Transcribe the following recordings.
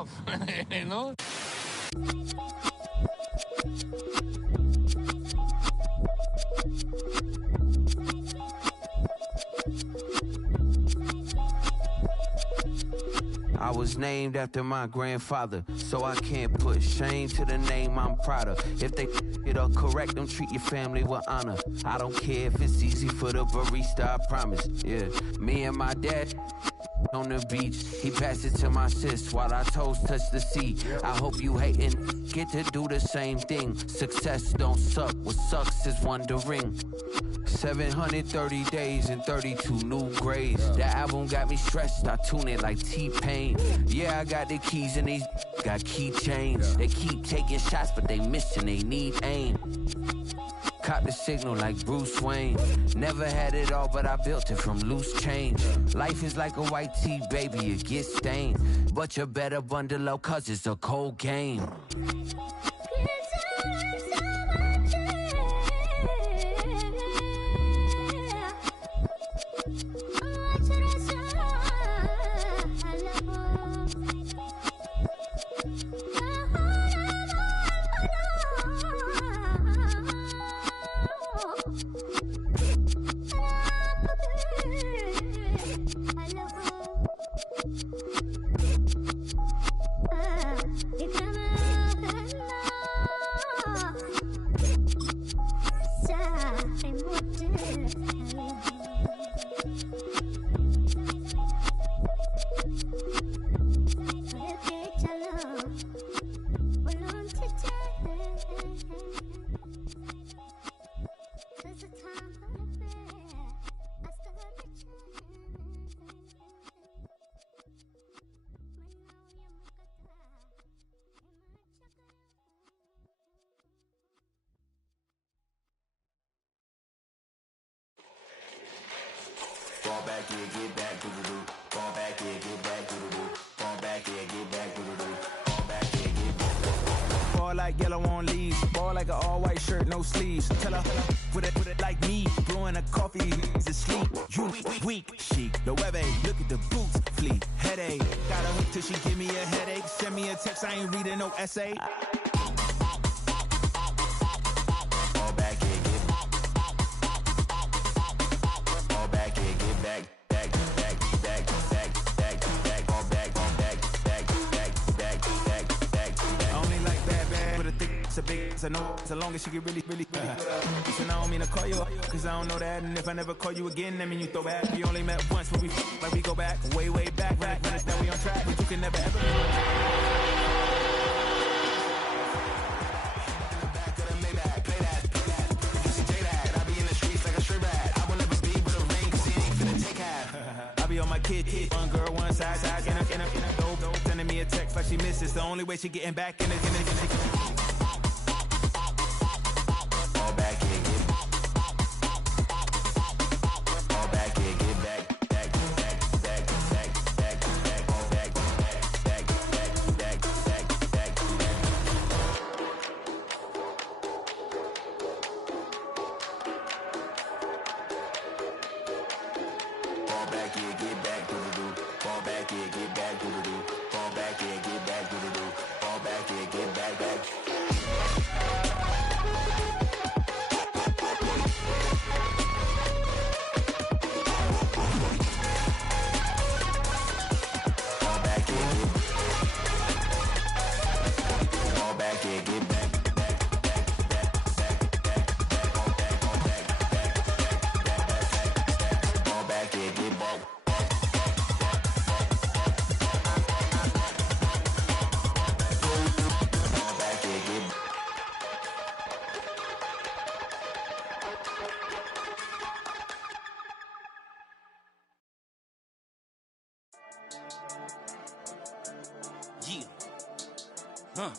off, you know? I was named after my grandfather, so I can't put shame to the name I'm proud of. If they it up correct, them treat your family with honor. I don't care if it's easy for the barista, I promise. Yeah, me and my dad on the beach, he passed it to my sis while our toes touch the sea. I hope you hatin' get to do the same thing. Success don't suck, what sucks is wondering. 730 days and 32 new grades. That album got me stressed, I tune it like T-Pain. Yeah, I got the keys and these got keychains. They keep taking shots, but they missing, they need aim. Caught the signal like Bruce Wayne. Never had it all, but I built it from loose change. Life is like a white tee, baby, it gets stained. But you better bundle up, cause it's a cold game. Fall back here, get back, doo-doo-doo. Fall back here, get back, doo-doo-doo. Fall back here, get back, doo-doo-doo. Fall back here, get back. Fall like yellow on leaves. Fall like an all-white shirt, no sleeves. Tell her, put it like me. Blowing a coffee, he's asleep. You weak, chic. The web look at the boots, fleet. Headache. Got a hook till she give me a headache. Send me a text, I ain't reading no essay. Fall back here, get back. Fall back here, get back. Back, back, back, back, back, back. Fall back, back, back, back, back, back, back. I only like bad, but a thick, it's a big, it's a no, so long as she get really Listen, I don't mean to call you up, cause I don't know that. And if I never call you again, that mean you throw back. We only met once, but we like we go back, way back, right? Now we on track, but you can never ever. I be on my kid, one girl, one side, in a dope, sending me a text like she misses. The only way she getting back in it. Fall back here, get back. Fall back here, get back. Back, back, back, back, back, back. Fall back, back, back, back, back, back, back. Fall back here, get back, doo-doo-doo. Fall back here, get back, doo-doo-doo. Fall back here, get back, doo-doo-doo. Fall back here, get back, back. Fall back here, get back. Fall back here, get back. Fall back here, get back. Yeah.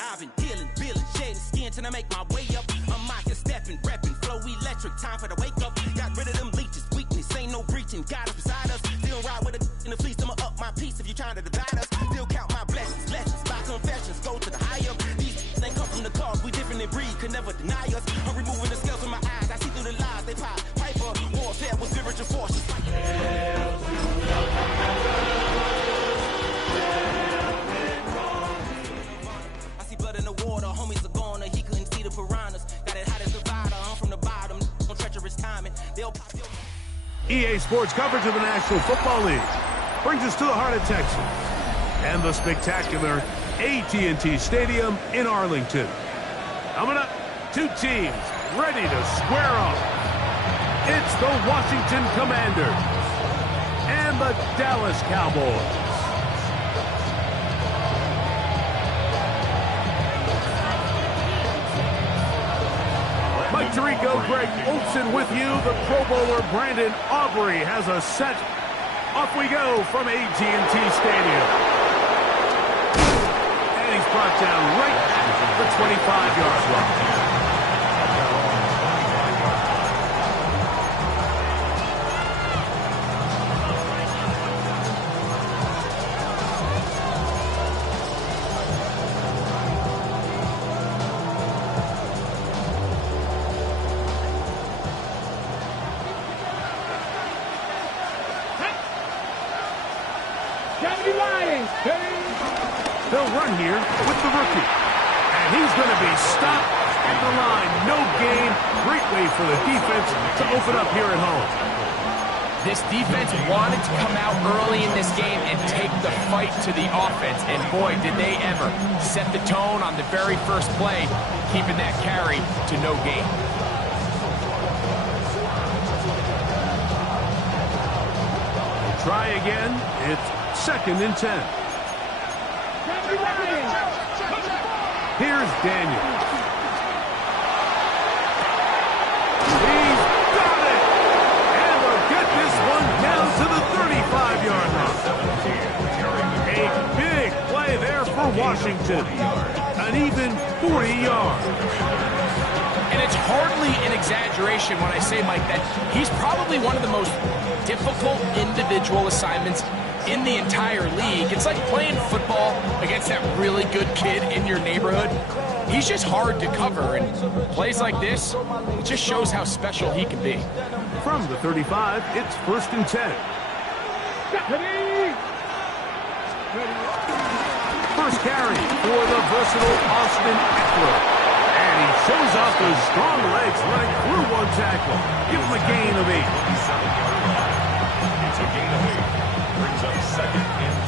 I've been dealing, shedding skin till I make my way up. I'm out here stepping, repping, flow electric, time for the wake up. Got rid of them leeches, weakness, ain't no breaching. God is beside us, still ride with a in the fleece. I'ma up my piece if you trying to divide us. Still count my blessings, lessons, my confessions, go to the higher. These ain't come from the cause, we different in breed, could never deny us. I'm removing the scales from my eyes, I see through the lies they pop. Piper, warfare with spiritual forces. EA Sports coverage of the National Football League brings us to the heart of Texas and the spectacular AT&T Stadium in Arlington. Coming up, two teams ready to square off. It's the Washington Commanders and the Dallas Cowboys. Mike Tirico, Greg Olson with you. The Pro Bowler Brandon Aubrey has a set. Off we go from AT&T Stadium. And he's brought down right at the 25-yard line. They'll run here with the rookie. And he's going to be stopped at the line. No gain. Great way for the defense to open up here at home. This defense wanted to come out early in this game and take the fight to the offense. And boy, did they ever set the tone on the very first play, keeping that carry to no gain. Try again. It's 2nd and 10. Here's Daniel. He's got it! And they'll get this one down to the 35-yard line. A big play there for Washington. An even 40 yards. And it's hardly an exaggeration when I say, Mike, that he's probably one of the most difficult individual assignments in the entire league. It's like playing football against that really good kid in your neighborhood. He's just hard to cover, and plays like this, it just shows how special he can be. From the 35, it's 1st and 10. First carry for the versatile Austin Eckler. And he shows off those strong legs running through one tackle. Give him a gain of 8. It's a gain of 8. Brings up 2nd and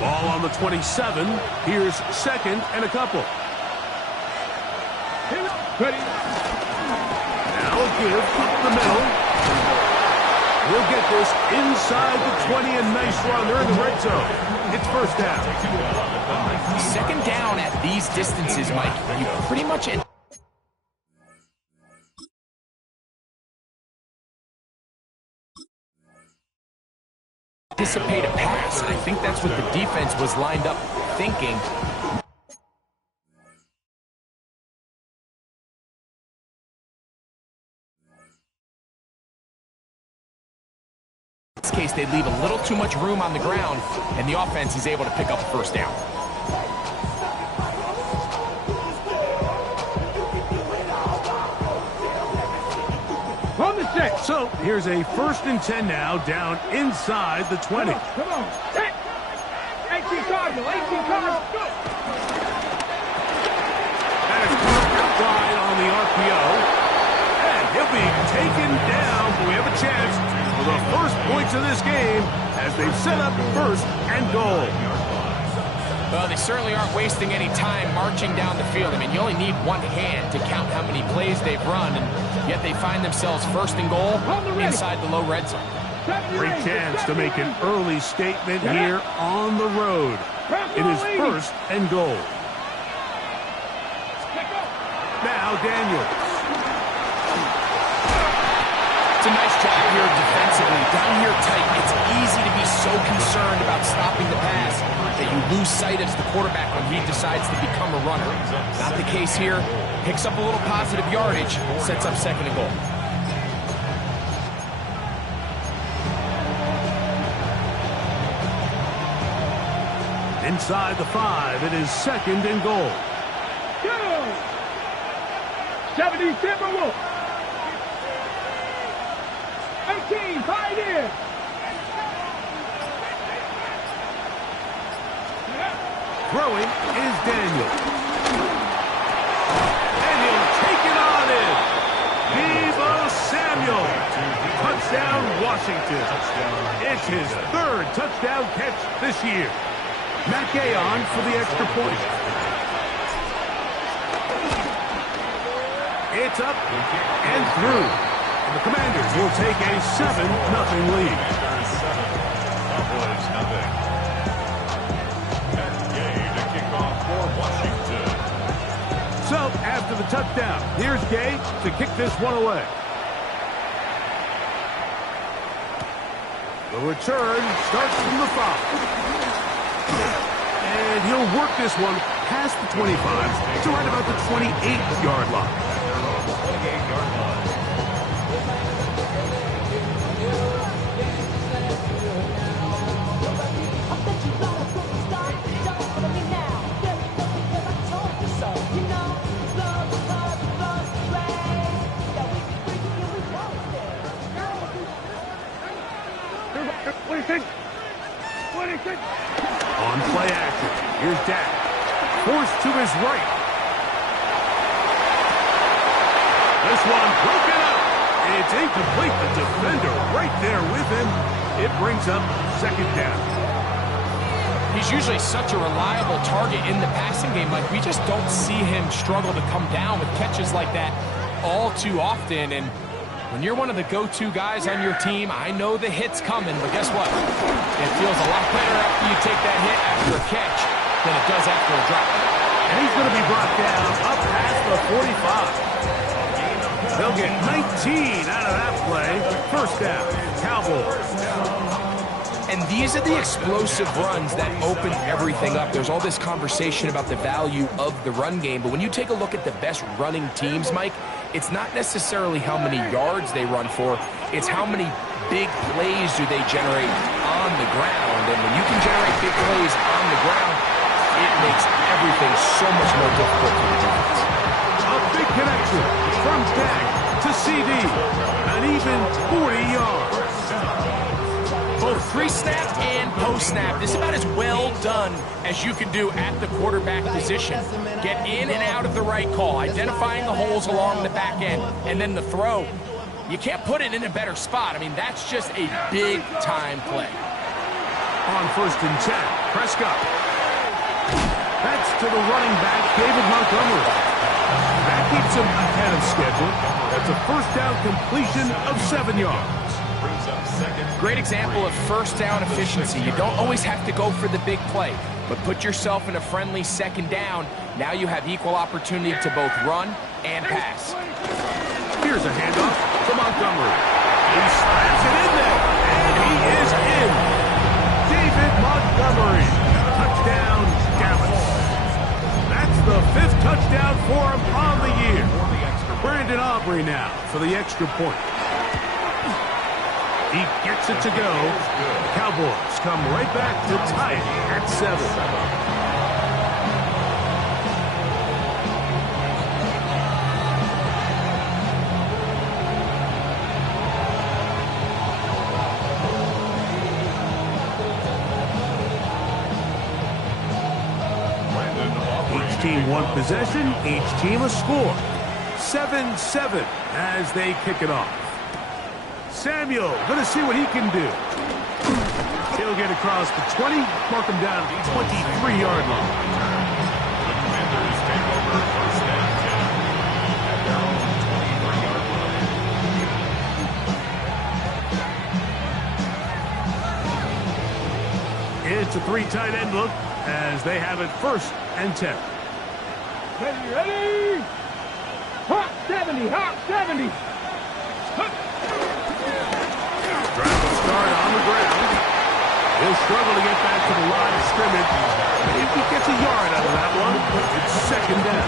2. Ball on the 27. Here's 2nd and a couple. Now a give up the middle. We'll get this inside the 20, and nice run. They're in the red zone. It's 1st down. 2nd down at these distances, Mike, you pretty much anticipate a pass. I think that's what the defense was lined up thinking. In this case, they leave a little too much room on the ground, and the offense is able to pick up a 1st down. So here's a 1st and 10 now, down inside the 20. Come on. 18 Cardinal, 18 Cardinal, go! And it's caught outside on the RPO. And he'll be taken down. We have a chance for the first points of this game as they've set up 1st and goal. Well, they certainly aren't wasting any time marching down the field. I mean, you only need one hand to count how many plays they've run, and yet they find themselves 1st and goal inside the low red zone. Great chance to make an early statement here on the road. It is 1st and goal. Now Daniels. It's a nice job here defensively. Down here tight, it's easy to be so concerned about stopping the pass that you lose sight as the quarterback when he decides to become a runner. Not the case here. Picks up a little positive yardage, sets up 2nd and goal. Inside the 5, it is 2nd and goal. 70 Timberwolves. 18 Pioneers. Throwing is Daniel. And he'll take it on in. Touchdown, Washington. It's his third touchdown catch this year. Matt Gay on for the extra point. It's up and through. And the Commanders will take a 7-0 lead. Cowboys nothing. Matt Gay to kick off for Washington. So, after the touchdown, here's Gay to kick this one away. The return starts from the 5. And he'll work this one past the 25 to right about the 28-yard line. 28-yard line. On play action, here's Dak. Forced to his right. This one broken up. It's incomplete. The defender right there with him. It brings up second down. He's usually such a reliable target in the passing game. Like, we just don't see him struggle to come down with catches like that all too often. And when you're one of the go-to guys on your team, I know the hit's coming, but guess what? It feels a lot better after you take that hit after a catch than it does after a drop. And he's going to be brought down up past the 45. They'll get 19 out of that play. First down, Cowboys. And these are the explosive runs that open everything up. There's all this conversation about the value of the run game, but when you take a look at the best running teams, Mike, it's not necessarily how many yards they run for, it's how many big plays do they generate on the ground. And when you can generate big plays on the ground, it makes everything so much more difficult for the defense. A big connection from Dak to CD, an even 40 yards. Both pre-snap and post-snap. This is about as well done as you can do at the quarterback position. Get in and out of the right call, identifying the holes along the back end, and then the throw. You can't put it in a better spot. I mean, that's just a big-time play. On 1st and 10, Prescott. That's to the running back, David Montgomery. That keeps him ahead of schedule. That's a first down completion of 7 yards. Great example of first down efficiency. You don't always have to go for the big play, but put yourself in a friendly second down. Now you have equal opportunity to both run and pass. Here's a handoff to Montgomery. He slams it in there, and he is in. David Montgomery. Touchdown, Dallas. That's the 5th touchdown for him on the year. Brandon Aubrey now for the extra point. He gets it to go. Cowboys come right back to tie it at 7. Each team one possession, each team a score. 7-7 as they kick it off. Samuel, going to see what he can do. He'll get across the 20, mark him down at the 23-yard line. The Commanders take over first and 10 at their own 23-yard line. It's a 3 tight end look as they have it 1st and 10. Ready? Hot 70, hot 70. Drive start on the ground. He'll struggle to get back to the line of scrimmage. If he gets a yard out of that one, it's 2nd down.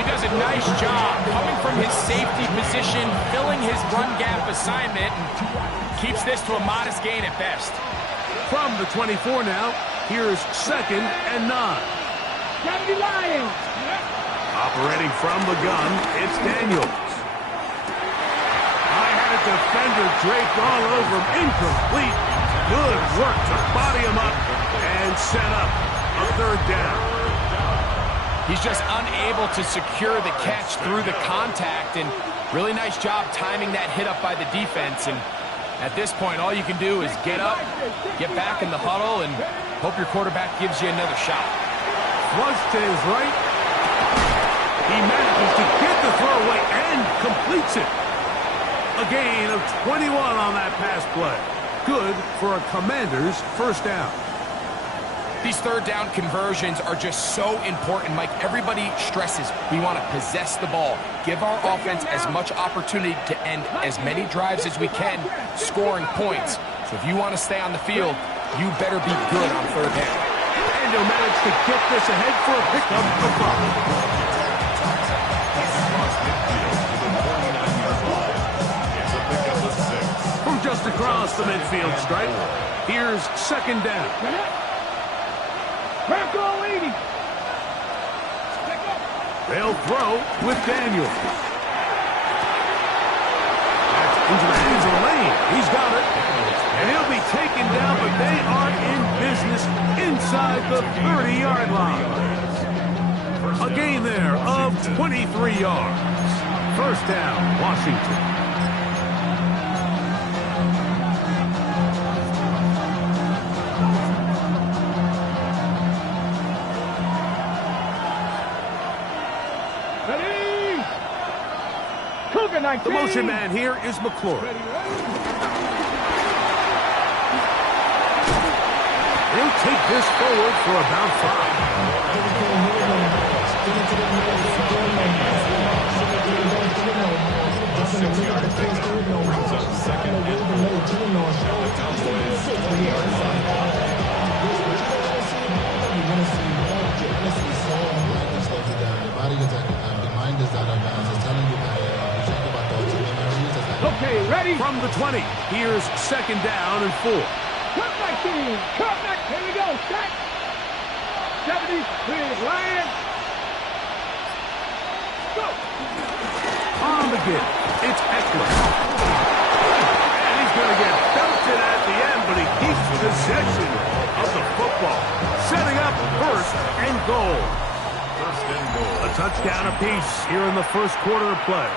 He does a nice job coming from his safety position, filling his run gap assignment, and keeps this to a modest gain at best. From the 24 now, here's 2nd and 9. 70 Lions. Operating from the gun, it's Daniels. Defender draped all over him. Incomplete. Good work to body him up and set up a 3rd down. He's just unable to secure the catch through the contact, and Really nice job timing that hit up by the defense. And at this point, all you can do is get up, get back in the huddle, and hope your quarterback gives you another shot. Flush to his right. He manages to get the throw away and completes it. A gain of 21 on that pass play. Good for a Commanders first down. These third down conversions are just so important, Mike. Everybody stresses we want to possess the ball, give our offense as much opportunity to end as many drives as we can, scoring points. So if you want to stay on the field, you better be good on third down. And he'll manage to get this ahead for a pickup of 5. From just across the midfield stripe, here's second down. They'll throw with Daniels. That's into the hands of Lane. He's got it. And he'll be taken down, but they are in business inside the 30-yard line. A gain there of 23 yards. First down, Washington. The motion man here is McClure. He'll take this forward for about 5. Okay, ready? From the 20, here's second down and 4. Cut back, team. Cut back. Here we go. Set. 70. Clear. Lion. Go. On the give, it's Eckler. And he's going to get belted at the end, but he keeps possession of the football. Setting up first and goal. First and goal. A touchdown apiece here in the first quarter of play.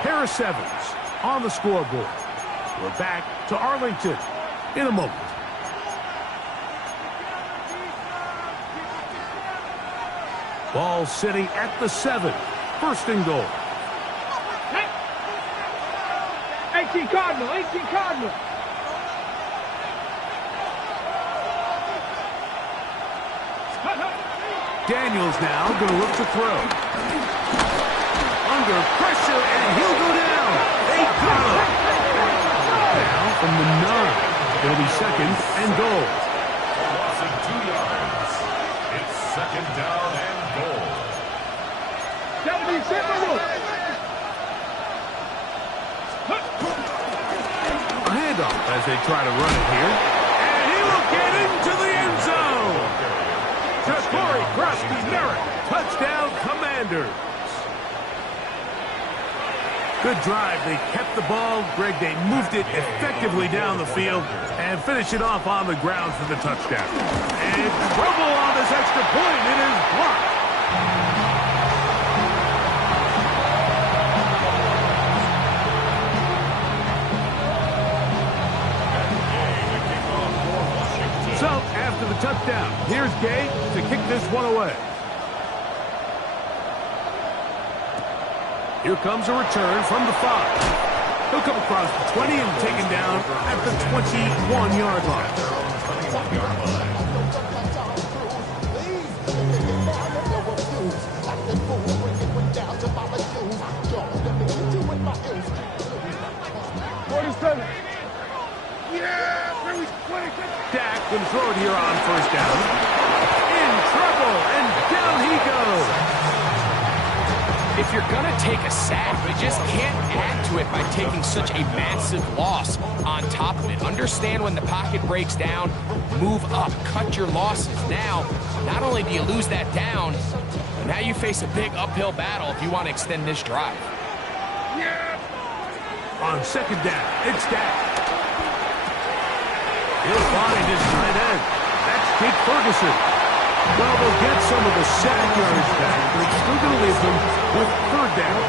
Pair of 7s on the scoreboard. We're back to Arlington in a moment. Ball sitting at the 7. First and goal. 18 Cardinal. 18 Cardinal. Daniels now going to look to throw. Under pressure, and he'll go down. They got him. Down from the 9. It'll be second and goal. Loss of 2 yards. It's second down and goal. 77. A handoff as they try to run it here. And he will get into the end zone. To Corey Krusty-Merritt. Touchdown, Commanders. Good drive. They kept the ball. Greg, they moved it effectively down the field and finish it off on the ground for the touchdown. And trouble on this extra point. It is blocked. So, after the touchdown, here's Gay to kick this one away. Here comes a return from the 5. He'll come across the 20 and taken down at the 21-yard line. Dak will throw it here on first down. In trouble, and down he goes. If you're going to take a sack, you just can't add to it by taking such a massive loss on top of it. Understand when the pocket breaks down, move up, cut your losses. Now, not only do you lose that down, but now you face a big uphill battle if you want to extend this drive. On second down, it's Dak. He'll find his tight end. That's Jake Ferguson. Well, they'll get some of the sack yards back, but it's still going to leave them with third down.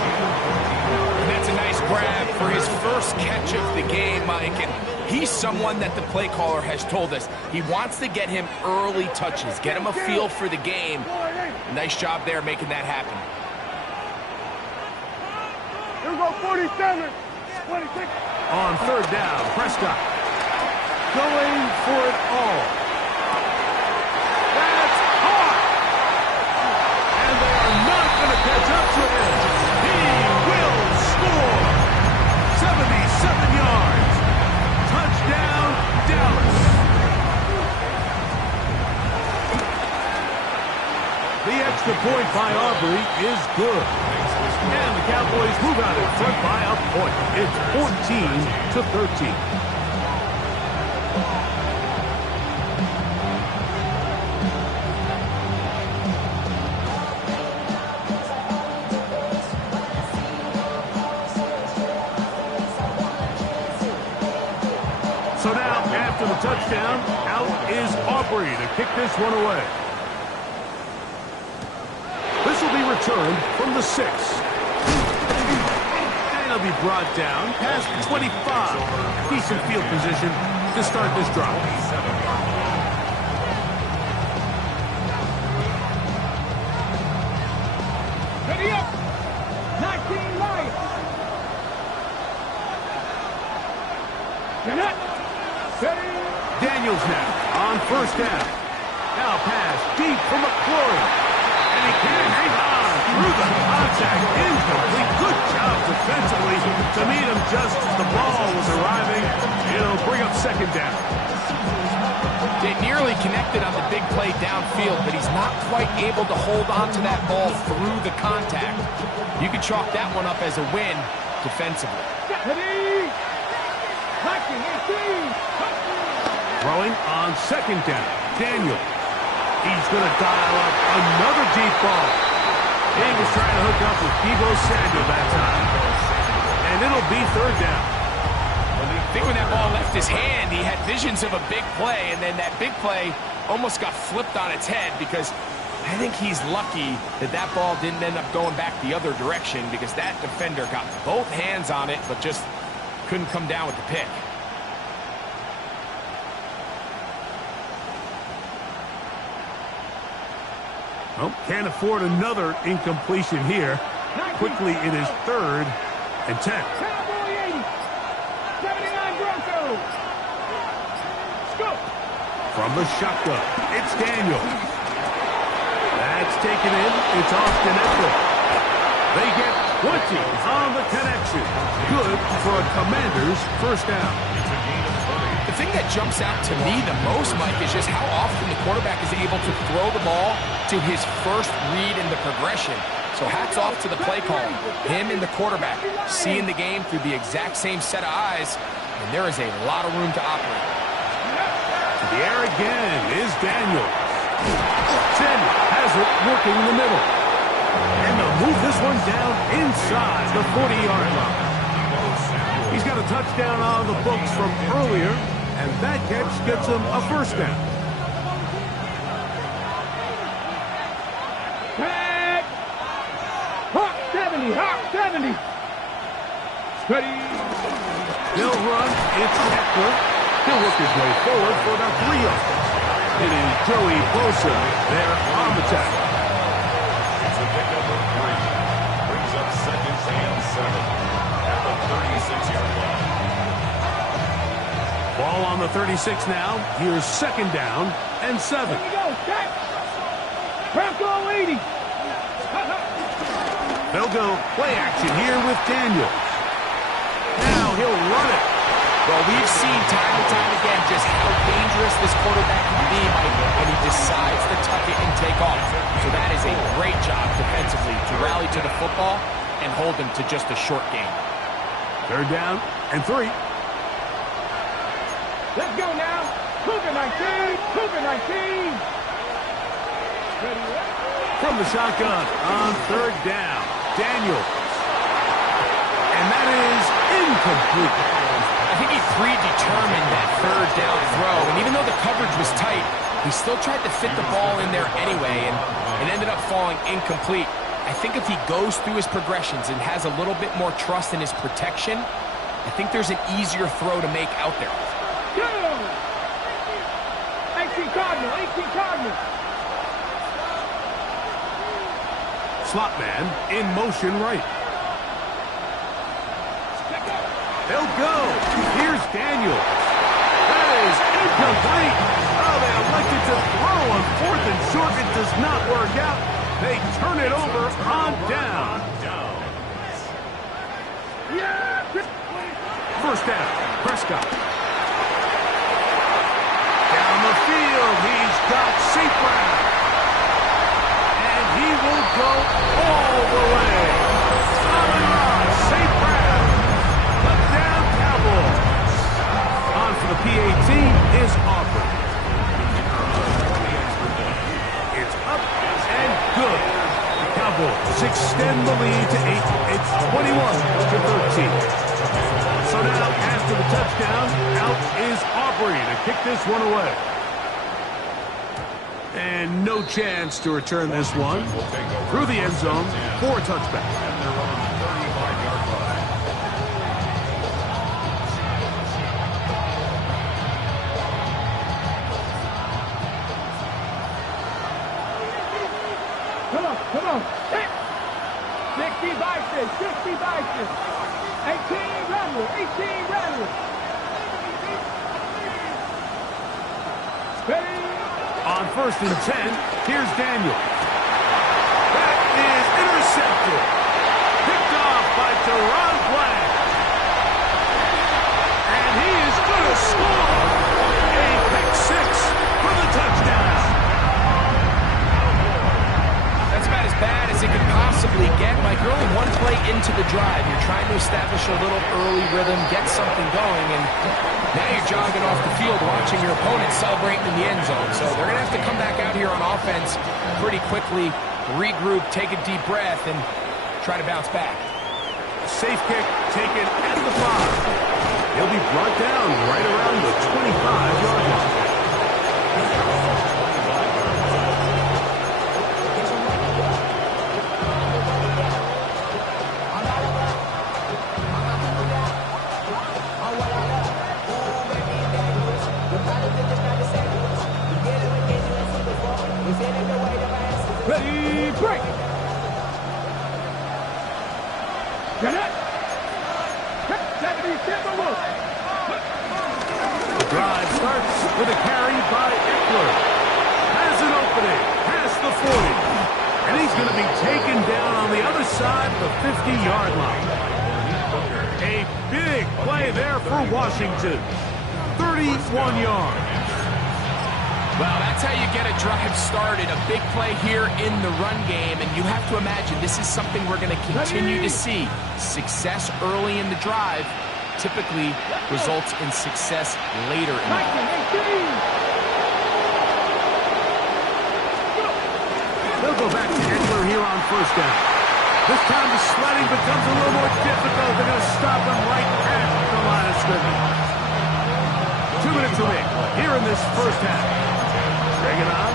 And that's a nice grab for his first catch of the game, Mike. And he's someone that the play caller has told us he wants to get him early touches, get him a feel for the game. Nice job there making that happen. Here we go, 47, 26. On third down, Prescott going for it all. That's hard. And they are not going to catch up to him. He will score. 77 yards. Touchdown, Dallas. The extra point by Aubrey is good. And the Cowboys move out in front by a point. It's 14-13. So now, after the touchdown, out is Aubrey to kick this one away. This will be returned from the 6. And he'll be brought down past 25. Decent field position to start this drive. Ready up. 19 Lions. Get up. Ready. Daniels now on first down. Now pass deep for McClory. And he can hang on through the contact. Incomplete. Good job defensively to meet him just as the ball was arriving. It'll bring up second down. They nearly connected on the big play downfield, but he's not quite able to hold on to that ball through the contact. You can chalk that one up as a win defensively. Ready. 18. Throwing on second down. Daniel. He's going to dial up another deep ball. He was trying to hook up with Deebo Samuel that time. And it'll be third down. I think when that ball left his hand, he had visions of a big play, and then that big play almost got flipped on its head because I think he's lucky that that ball didn't end up going back the other direction because that defender got both hands on it but just couldn't come down with the pick. Well, can't afford another incompletion here. Quickly, it is 3rd and 10. Cowboy 80. 79 Broncos. Scoop. From the shotgun, it's Daniel. That's taken in. It's Austin Eckler. They get 20 on the connection. Good for a Commander's first down. The thing that jumps out to me the most, Mike, is just how often the quarterback is able to throw the ball to his first read in the progression. So hats off to the play caller. Him and the quarterback seeing the game through the exact same set of eyes, and there is a lot of room to operate. To the air again is Daniel. Samuel has it working in the middle. And they'll move this one down inside the 40-yard line. He's got a touchdown on the books from earlier, and that catch gets him a first down. Tag. Hawk 70. Hawk 70. Steady. They'll run. It's Eckler. He'll work his way forward for about 3 yards. It is Joey Bosa there on the tackle. It's a pickup of 3. Brings up 2nd and 7 at the 36-yard line. Ball on the 36 now. Here's 2nd down and 7. Here we go. Check. Bronco 80. They'll go play action here with Daniel. Now he'll run it. Well, we've seen time and time again just how dangerous this quarterback can be, Mike, when he decides to tuck it and take off. So that is a great job defensively to rally to the football and hold him to just a short game. 3rd down and 3. Let's go now. Cougar 19. Cougar 19. From the shotgun on 3rd down, Daniel. And that is incomplete. I think he predetermined that 3rd down throw, and even though the coverage was tight, He still tried to fit the ball in there anyway, and it ended up falling incomplete. I think if he goes through his progressions and has a little bit more trust in his protection, I think there's an easier throw to make out there. 18 Cardinal, 18 Cardinal. Slot man in motion right. They'll go. Here's Daniel. That is incomplete. Oh, they elected to throw on 4th and short. It does not work out. They turn it over on down. First down, Prescott. Down the field, he's got St. Brown. And he will go all the way. St. Brown. Touchdown, Cowboys. On for the PAT is Aubrey. It's up and good. The Cowboys extend the lead to 8. It's 21-13. So now, after the touchdown, out is Aubrey to kick this one away. And no chance to return this one through the end zone for a touchback. And they're on the 35-yard line. Come on. 60 Bison, 60 Bison. 18 Rattler, 18 Rattler. Ready? On 1st and 10, here's Daniel. That is intercepted. Picked off by Teron Black. And he is going to score. A pick 6 for the touchdown. That's about as bad as it could possibly get. Mike, you're only one play into the drive. You're trying to establish a little early rhythm, get something going, and now you're jogging off the field watching your opponent celebrating in the end zone. So they're going to have to come back out here on offense pretty quickly, regroup, take a deep breath, and try to bounce back. Safe kick taken at the 5. He'll be brought down right around the 25-yard line. Ready, break. Get it. 77 look. The drive starts with a carry by Eckler. Has an opening past the 40. And he's going to be taken down on the other side of the 50-yard line. A big play there for Washington. 31 yards. Well, that's how you get a drive started. A big play here in the run game, and you have to imagine this is something we're going to continue to see. Success early in the drive typically results in success later in the drive. They'll go back to Eckler here on 1st down. This time the sledding becomes a little more difficult. They're going to stop him right at the line of scrimmage. 2 minutes remaining here in this first half. Bring it on.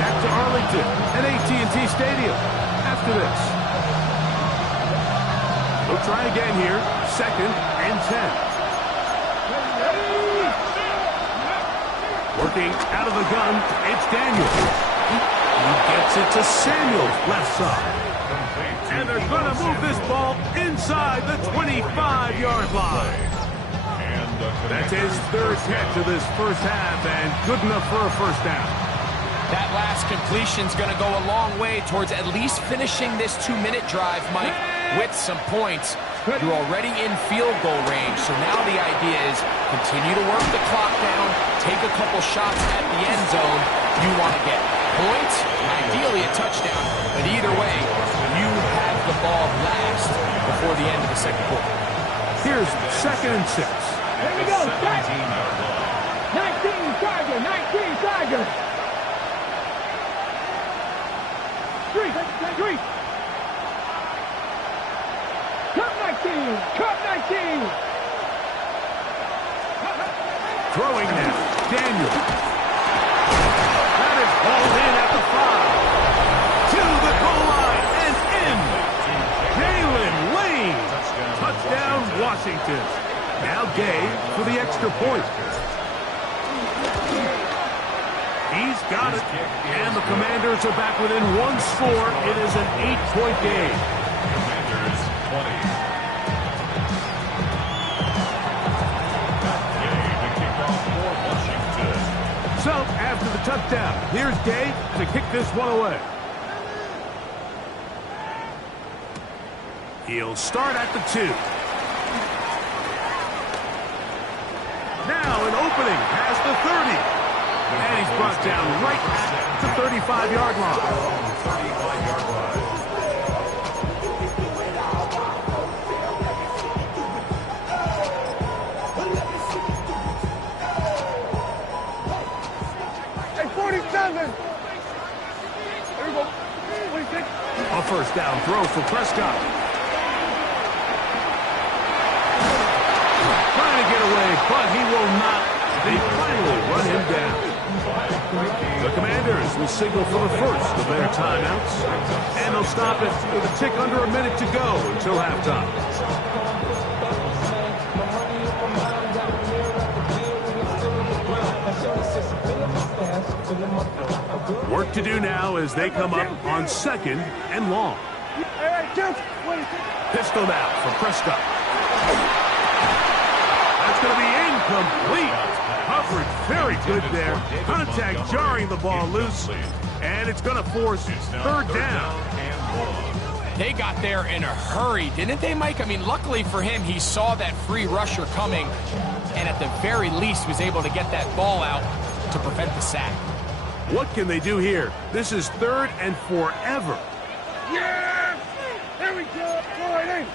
Back to Arlington at AT&T Stadium after this. We'll try again here. 2nd and 10. Working out of the gun, it's Daniel. He gets it to Samuel's left side. And they're going to move this ball inside the 25-yard line. That's his 3rd catch of this first half, and good enough for a first down. That last completion's going to go a long way towards at least finishing this 2-minute drive, Mike, with some points. You're already in field goal range, so now the idea is continue to work the clock down, take a couple shots at the end zone. You want to get points, ideally a touchdown, but either way, you have the ball last before the end of the second quarter. Here's 2nd and 6. Here we go. 19 Tiger, 19 Tiger. 3. Cup 19, Cup 19. Throwing now, Daniel. Hauled in at the 5. To the goal line and in. Jalen Lane. Touchdown, Washington. Now Gay for the extra point. He's got it. And the Commanders are back within one score. It is an 8-point game. Commanders 20. So, after the touchdown, here's Gay to kick this one away. He'll start at the 2. Now an opening past the 30. And he's brought down right at the 35-yard line. 35-yard line. There we go. 26. A first down throw for Prescott. Trying to get away, but he will not. They finally run him down. The Commanders will signal for the first of their timeouts. And they'll stop it with a tick under a minute to go until halftime. Work to do now as they come up on 2nd and long. Pistol now for Prescott. That's going to be incomplete. Coverage very good there. Contact jarring the ball loose. And it's going to force 3rd down. They got there in a hurry, didn't they, Mike? I mean, luckily for him, he saw that free rusher coming and at the very least was able to get that ball out to prevent the sack. What can they do here? This is 3rd and forever. Yes! There we go. Go right in.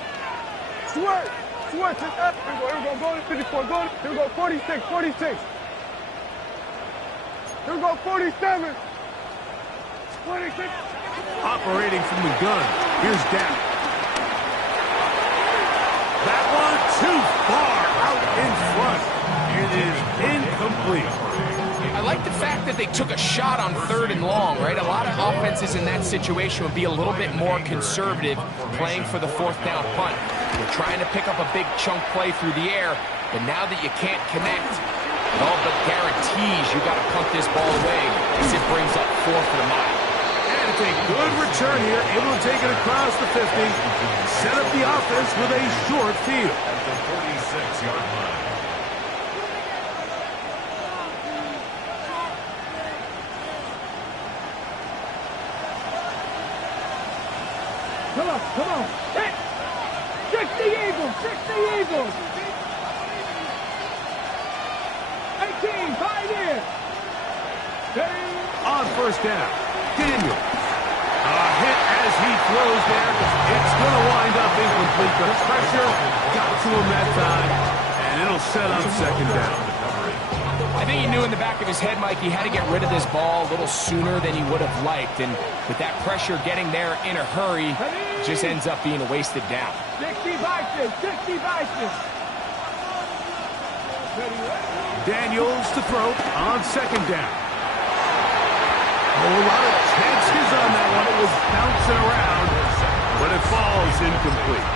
Sweat. Sweat. Here we go. Go to 54. Go. Here we go. 46. 46. Here we go. 47. 26. Operating from the gun. Here's Dak. That one too far out in front. It is incomplete. I like the fact that they took a shot on 3rd and long, right? A lot of offenses in that situation would be a little bit more conservative playing for the 4th down punt. You're trying to pick up a big chunk play through the air, but now that you can't connect, it all but guarantees you got to punt this ball away as it brings up 4 for the mile. And it's a good return here, able to take it across the 50, set up the offense with a short field. At the 46-yard line. Come on, come on. Hit! 60 Eagles, 60 Eagles. 18, Pioneer. On 1st down, Daniel. A hit as he throws there. It's going to wind up incomplete. The pressure got to him that time, and it'll set up 2nd down. I think he knew in the back of his head, Mike, he had to get rid of this ball a little sooner than he would have liked. And with that pressure getting there in a hurry, it just ends up being a wasted down. 60 Vikings, 60 Vikings. Daniels to throw on 2nd down. A lot of chances on that one. It was bouncing around, but it falls incomplete.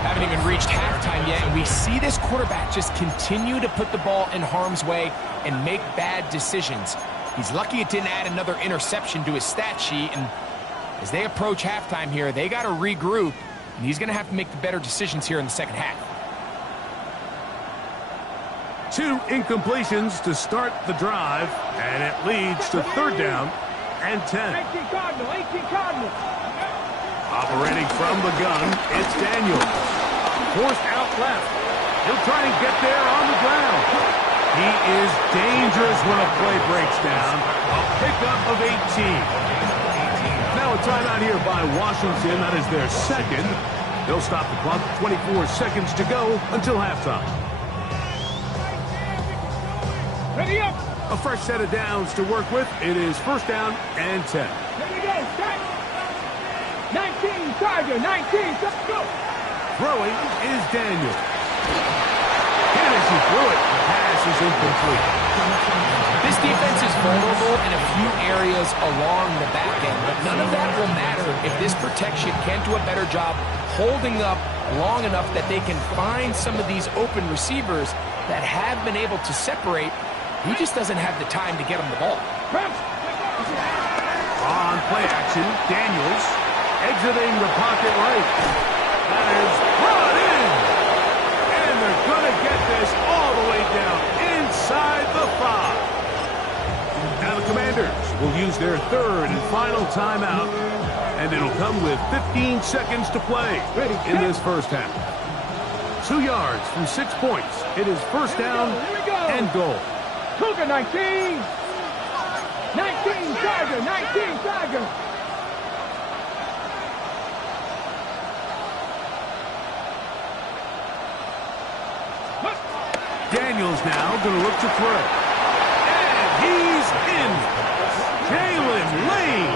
Haven't even reached halftime yet, and we see this quarterback just continue to put the ball in harm's way and make bad decisions. He's lucky it didn't add another interception to his stat sheet, and as they approach halftime here, they got to regroup, and he's going to have to make the better decisions here in the 2nd half. 2 incompletions to start the drive, and it leads to 3rd down and 10. 18 Cardinal, 18 Cardinal. Operating from the gun, it's Daniels. Forced out left. He'll try and get there on the ground. He is dangerous when a play breaks down. A pickup of 18. Now a timeout here by Washington. That is their 2nd. They'll stop the clock. 24 seconds to go until halftime. Ready up. A fresh set of downs to work with. It is 1st down and 10. Ready to go. Start. 19, Charger, 19, let's go. Throwing is Daniel. Hit as he threw it. pass is incomplete. This defense is vulnerable in a few areas along the back end, but none of that will matter if this protection can't do a better job holding up long enough that they can find some of these open receivers that have been able to separate. He just doesn't have the time to get him the ball. On play action, Daniels exiting the pocket right. That is brought in. And they're going to get this all the way down inside the 5. Now the Commanders will use their third and final timeout, and it'll come with 15 seconds to play in this first half. 2 yards from 6 points. It is first down and goal. Cougar 19. 19 Tiger. 19 Tiger. Daniels now going to look to throw. And he's in. Jalen Lane.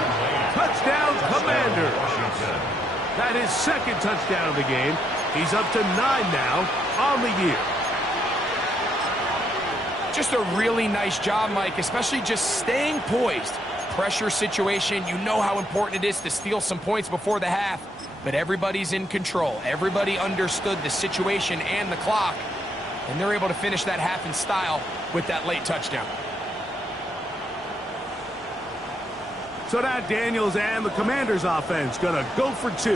Touchdown, Commanders. That is second touchdown of the game. He's up to 9 now on the year. Just a really nice job, Mike, especially just staying poised. Pressure situation, you know how important it is to steal some points before the half, but everybody's in control. Everybody understood the situation and the clock, and they're able to finish that half in style with that late touchdown. So now Daniels and the Commanders offense going to go for 2.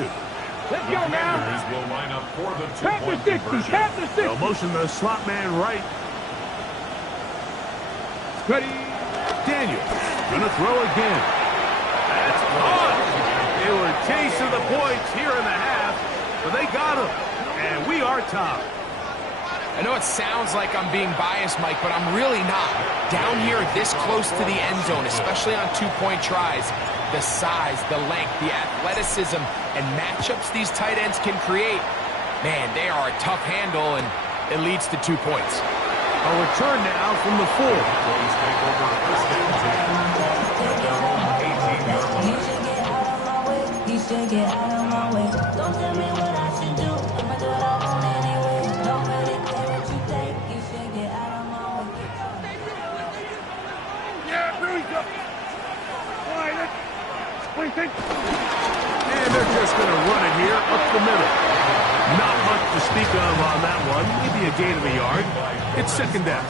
Let's go now. Commanders will line up for the Tap the 2-point 60. conversion. Tap the 60. They'll motion the slot man right. Ready. Daniels going to throw again. That's caught. They were chasing the points here in the half, but they got them. And we are tied. I know it sounds like I'm being biased, Mike, but I'm really not. Down here this close to the end zone, especially on 2-point tries, the size, the length, the athleticism, and matchups these tight ends can create, man, they are a tough handle, and it leads to 2 points. A return now from the 4. Cowboys take over first and 10 at their own 18-yard line. You should get out of my way. Don't tell me what I should do. I'ma do what I want anyway. Don't really care what you think. You should get out of my way. Yeah, here we go. All right, let's take. And they're just going to run it here up the middle. Not much to speak of on that one. Maybe a gain of a yard. It's second down.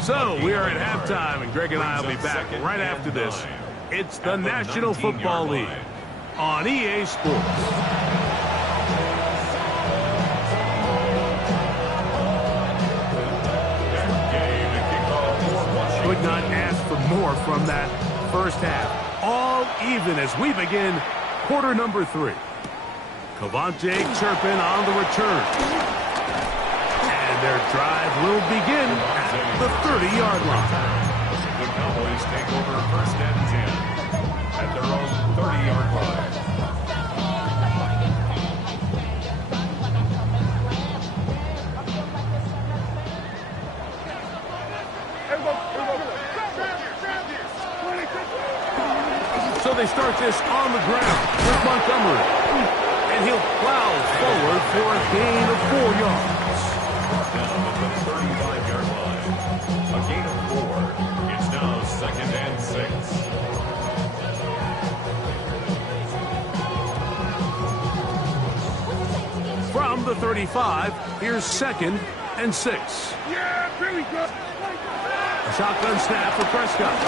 So we are at halftime, and Greg and I will be back right after this. It's the National Football League on EA Sports. Could not ask for more from that first half. All even as we begin quarter number 3. Cavante Turpin on the return. And their drive will begin at the 30-yard line. The Cowboys take over first and 10 at their own 30-yard line. So they start this on the ground with Montgomery. And he'll plow forward for a gain of 4 yards. Down at the 35-yard line. A gain of 4. It's now second and 6. From the 35, here's second and 6. Yeah, here we go. A shotgun snap for Prescott.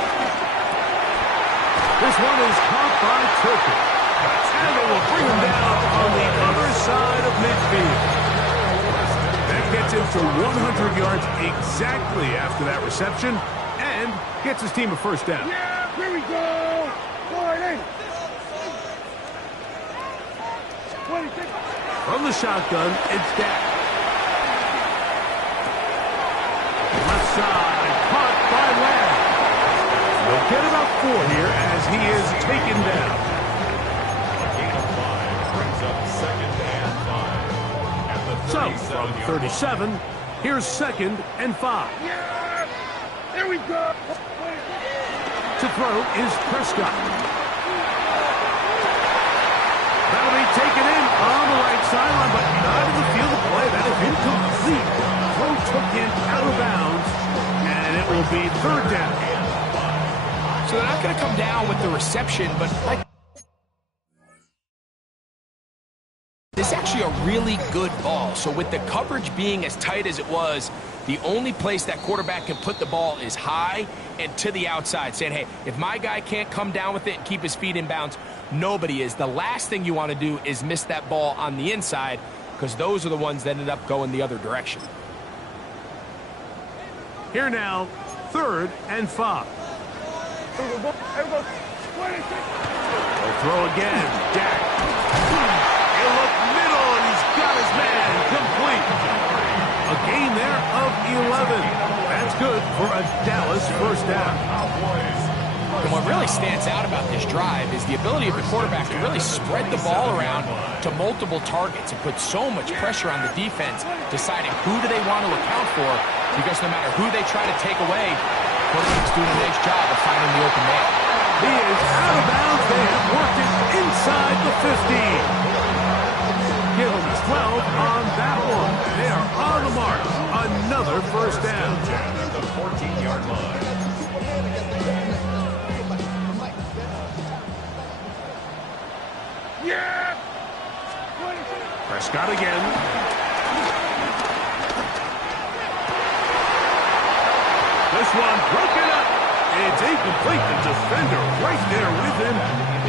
This one is caught by Turpin. And they will bring him down on the other side of midfield. That gets him to 100 yards exactly after that reception and gets his team a first down. Yeah, here we go. All right, 26. From the shotgun, it's Dak. Left side, caught by Lamb. They'll get about 4 here as he is taken down. A gain of 5 brings up second and 5. At the So, 37-yard from line. 37, here's second and 5. Yeah, there we go. To throw is Prescott. That'll be taken in on the right sideline, but not in the field of play. That is incomplete. Throw took him out of bounds, and it will be third down. So they're not going to come down with the reception, but like, this is actually a really good ball. So with the coverage being as tight as it was, the only place that quarterback can put the ball is high and to the outside, saying, hey, if my guy can't come down with it and keep his feet in bounds, nobody is. The last thing you want to do is miss that ball on the inside, because those are the ones that ended up going the other direction. Here now, 3rd and 5. They'll throw again. Dak. He'll look middle, and he's got his man complete. A gain there of 11. That's good for a Dallas first down. And what really stands out about this drive is the ability of the quarterback to really spread the ball around to multiple targets and put so much pressure on the defense, deciding who do they want to account for, because no matter who they try to take away, quarterback's doing a nice job of finding the open man. He is out of bounds. They have worked it inside the 15. Give him 12 on that one. They are on the mark. Another first down. At the 14-yard line. Yeah! Prescott again. This one broken up. It's incomplete. The defender right there with him.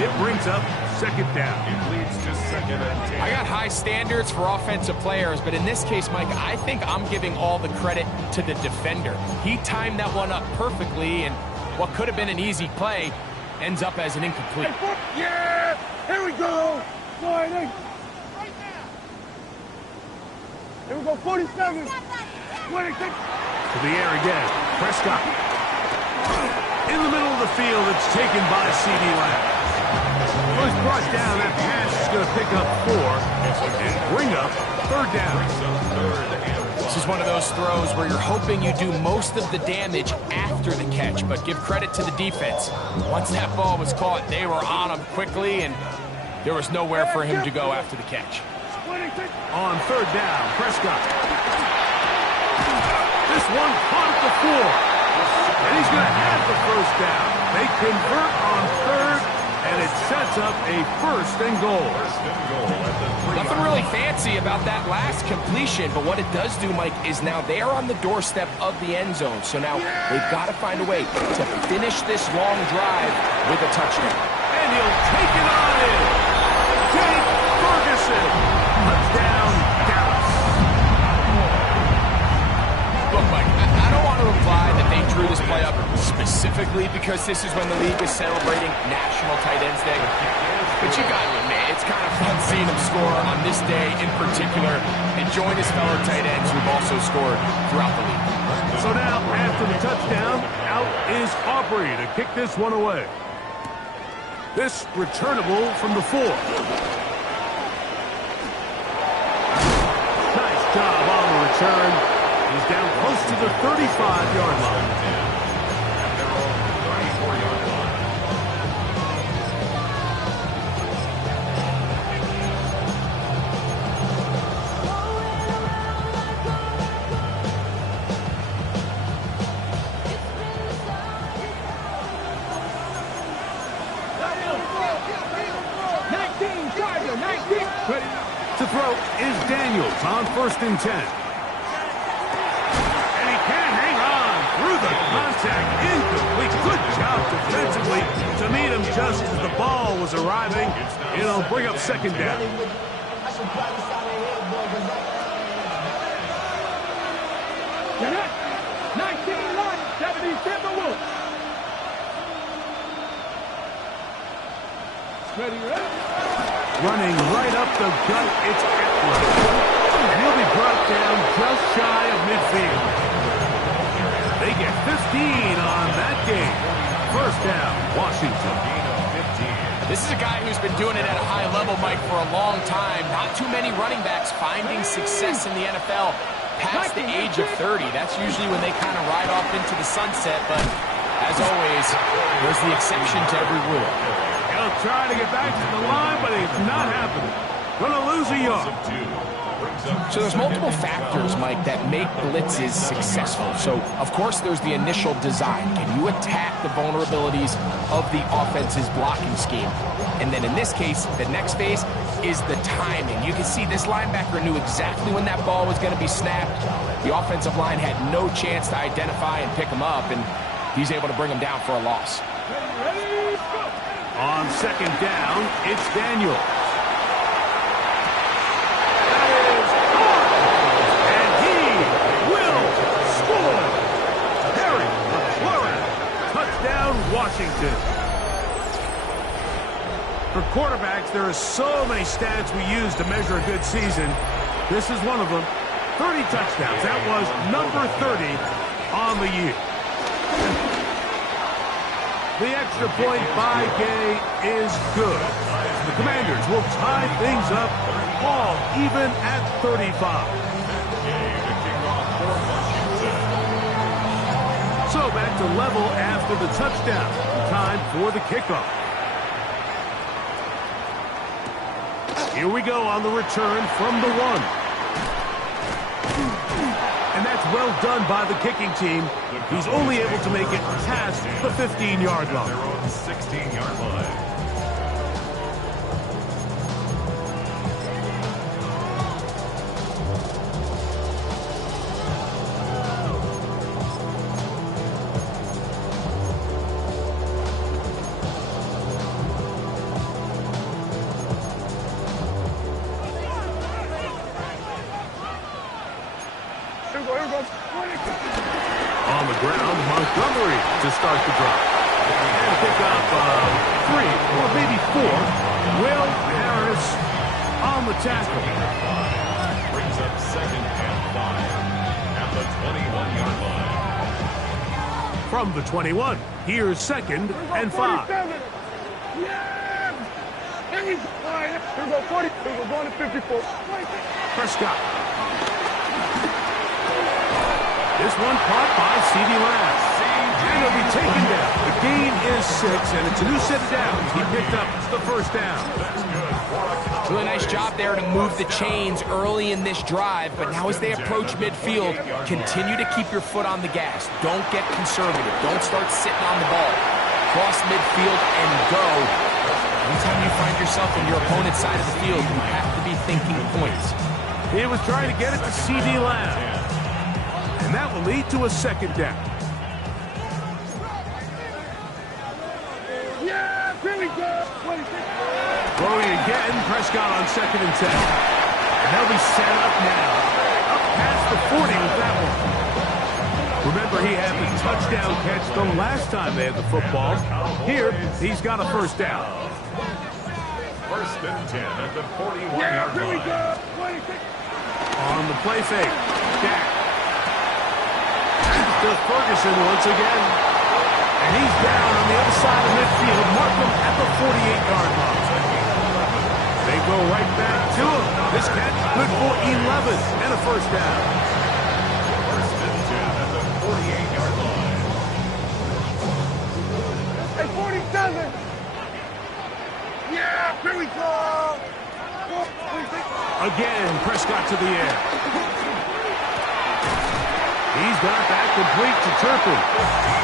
It brings up second down. It leads to 2nd and 10. I got high standards for offensive players, but in this case, Mike, I think I'm giving all the credit to the defender. He timed that one up perfectly, and what could have been an easy play ends up as an incomplete. Yeah! Here we go! Slide in. Here we go, 47. 26. To the air again. Prescott. In the middle of the field, it's taken by C.D. Lamb. Well, he's brought down. That pass is going to pick up 4 and bring up third down. This is one of those throws where you're hoping you do most of the damage after the catch, but give credit to the defense. Once that ball was caught, they were on him quickly, and there was nowhere for him to go after the catch. On third down, Prescott. This one caught at the 4. And he's going to have the first down. They convert on third, and it sets up a 1st and goal. Nothing really fancy about that last completion, but what it does do, Mike, is now they're on the doorstep of the end zone. So now they've got to find a way to finish this long drive with a touchdown. And he'll take it on in. Jake Ferguson. Touchdown, Dallas. Look, Mike, I don't want to imply that they drew this play up specifically because this is when the league is celebrating National Tight Ends Day. But you got to admit, it's kind of fun seeing him score on this day in particular and join his fellow tight ends who've also scored throughout the league. So now, after the touchdown, out is Aubrey to kick this one away. This returnable from the 4. Nice job on the return. He's down close to the 35-yard line. At their own 34-yard line. To throw is Daniels on 1st and 10. And he can hang on through the contact. Incomplete. Good job defensively to meet him just as the ball was arriving. It'll bring up second down. Running right up the gut, it's Eckler. And he'll be brought down just shy of midfield. They get 15 on that game. First down, Washington. This is a guy who's been doing it at a high level, Mike, for a long time. Not too many running backs finding success in the NFL past the age of 30. That's usually when they kind of ride off into the sunset, but as always, there's the exception to every rule. He'll try to get back to the line, but it's not happening. Gonna lose a yard. So there's multiple factors, Mike, that make blitzes successful. So, of course, there's the initial design. Can you attack the vulnerabilities of the offense's blocking scheme? And then in this case, the next phase is the timing. You can see this linebacker knew exactly when that ball was going to be snapped. The offensive line had no chance to identify and pick him up, and he's able to bring him down for a loss. On second down, it's Daniel. Washington. For quarterbacks, there are so many stats we use to measure a good season. This is one of them. 30 touchdowns. That was number 30 on the year. The extra point by Gay is good. The Commanders will tie things up all even at 35. So back to level after the touchdown. Time for the kickoff. Here we go on the return from the 1. And that's well done by the kicking team. He's only able to make it past the 15-yard line. Their own 16-yard line. On the ground, Montgomery to start the drive. And pick up 3 or maybe 4. Will Harris on the tackle. Brings up 2nd and 5 at the 21-yard line. From the 21, here's 2nd and 5. Yeah! Here we go, 40. Here we go, going to 54. Prescott. This one caught by C.D. Lamb. And it'll be taken down. The gain is 6, and it's a new set of downs. He picked up the first down. Really nice job there to move the chains early in this drive, but now as they approach midfield, continue to keep your foot on the gas. Don't get conservative. Don't start sitting on the ball. Cross midfield and go. Anytime you find yourself on your opponent's side of the field, you have to be thinking points. He was trying to get it to C.D. Lamb. And that will lead to a 2nd down. Yeah, here we go. Throwing again, Prescott on 2nd and 10. And they'll be set up now. Up past the 40 with that one. Remember, he had the touchdown catch the last time they had the football. Here, he's got a first down. 1st and 10 at the 41-yard Here we line. go. On the play fake, Dak. To Ferguson once again. And he's down on the other side of midfield. Mark him at the 48-yard line. They go right back to him. This catch good for 11 and a first down. 1st and 10 at the 48-yard line. Hey, 47. Yeah, here we go. Again, Prescott to the air. He's got that complete to Turpin.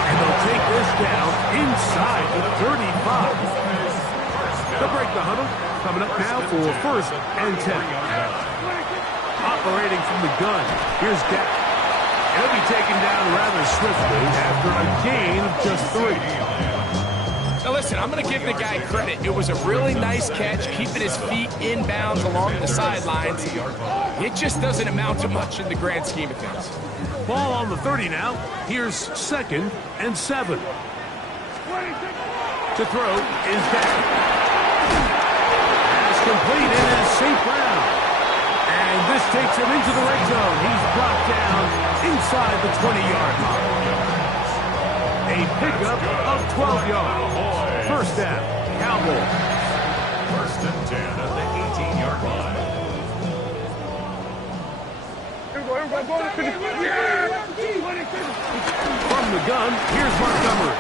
And they'll take this down inside the 35. They'll break the huddle. Coming up now for 1st and 10. Operating from the gun. Here's Dak. He'll be taken down rather swiftly after a gain of just 3. Now listen, I'm going to give the guy credit. It was a really nice catch, keeping his feet inbounds along the sidelines. It just doesn't amount to much in the grand scheme of things. Ball on the 30 now. Here's 2nd and 7. To throw is Dak. Pass complete. It is St. Brown. And this takes him into the red zone. He's brought down inside the 20-yard line. A pickup of 12 yards. First down, Cowboys. 1st and 10 at the 18-yard line. From the gun, here's Montgomery.